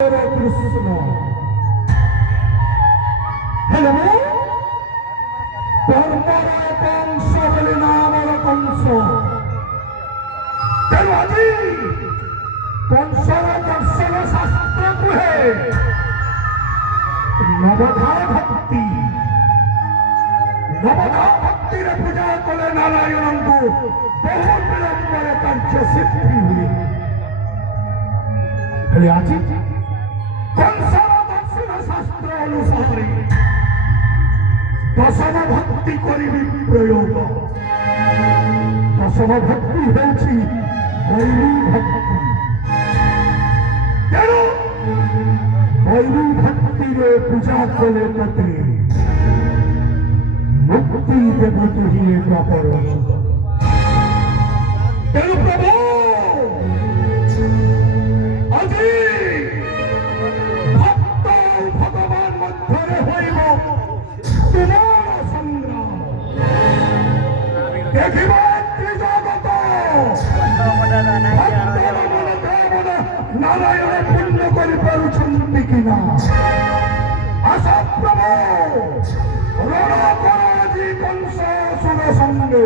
Krishna hello ধর্মরায় Kansa বলে নাম কংস কেন আজি কংসর দর্শন শাস্ত্র কুহে নবধা ভক্তিরে পূজা কলে নারায়ণଙ୍କୁ বহু বিলম্বরে কার্য সিদ্ধি ହୁଏ ହେଲେ ଆଜି କଂସର ଦର୍ଶନ ଶାସ୍ତ୍ର ଅନୁସାରେ ଦଶମ ଭକ୍ତି କରିବି ପ୍ରୟୋଗ। ଦଶମ ଭକ୍ତି ହେଉଛି ବୈରୀ ଭକ୍ତି। ତେଣୁ ବୈରୀ ଭକ୍ତିରେ ପୂଜା କଲେ ତତେ ମୁକ୍ତି ଦେବ ତୁହି ଏକ ପରଶ। ତେଣୁ ପ୍ରଭୁ ଆଜି ଭକ୍ତ ଭଗବାନ ମଧ୍ୟରେ ହୋଇବ ତୁମର ସଂଗ୍ରାମ। ଦେଖିବ ତ୍ରିଜଗତ ନାରାୟଣ ପୂର୍ଣ୍ଣ କରିପାରୁଛନ୍ତି କି ନା। ଆସ ପ୍ରଭୁ ରଣ କର ଆଜି କଂସ ସୁର ସଙ୍ଗେ।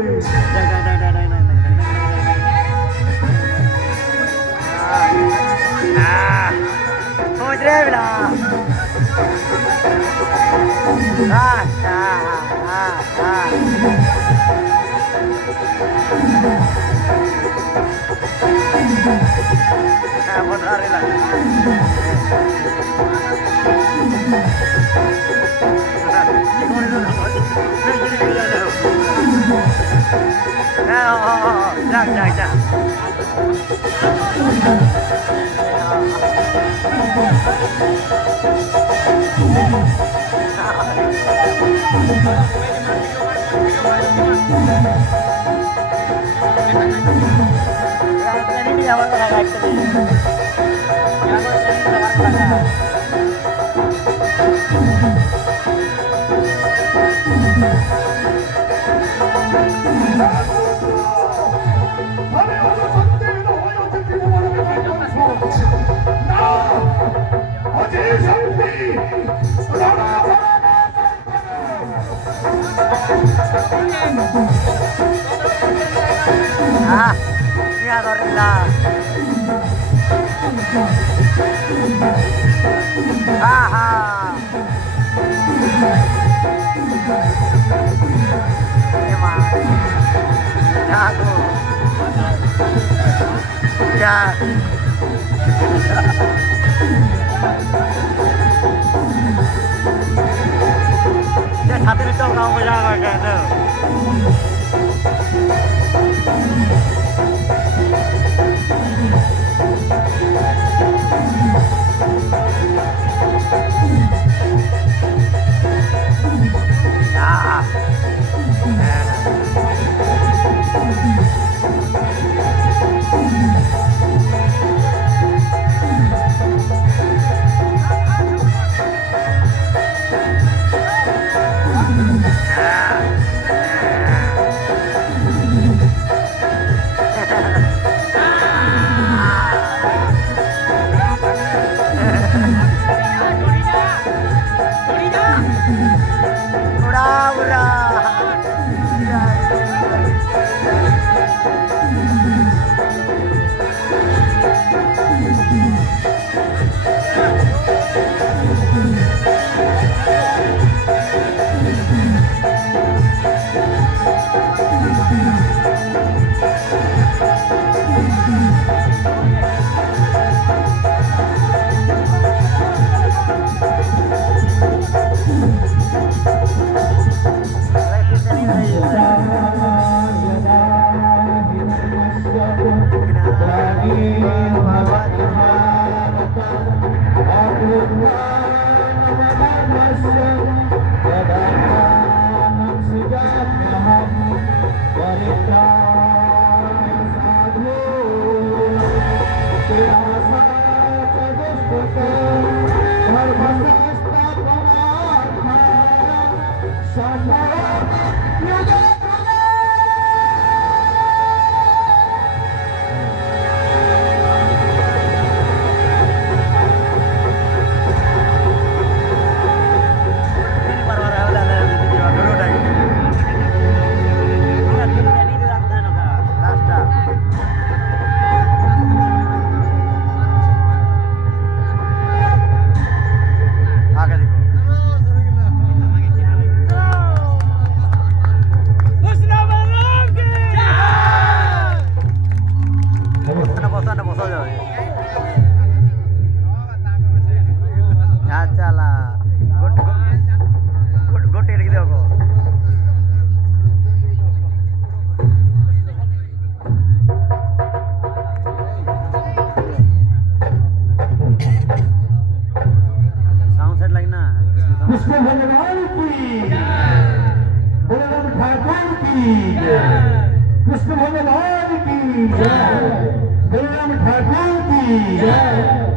Hati itu mau berjalan kan? चला गोटे हिड़की देखो साउंड सेट लगना कृष्ण भगवान की बलराम ठाकुर की कृष्ण भगवान की बलराम ठाकुर की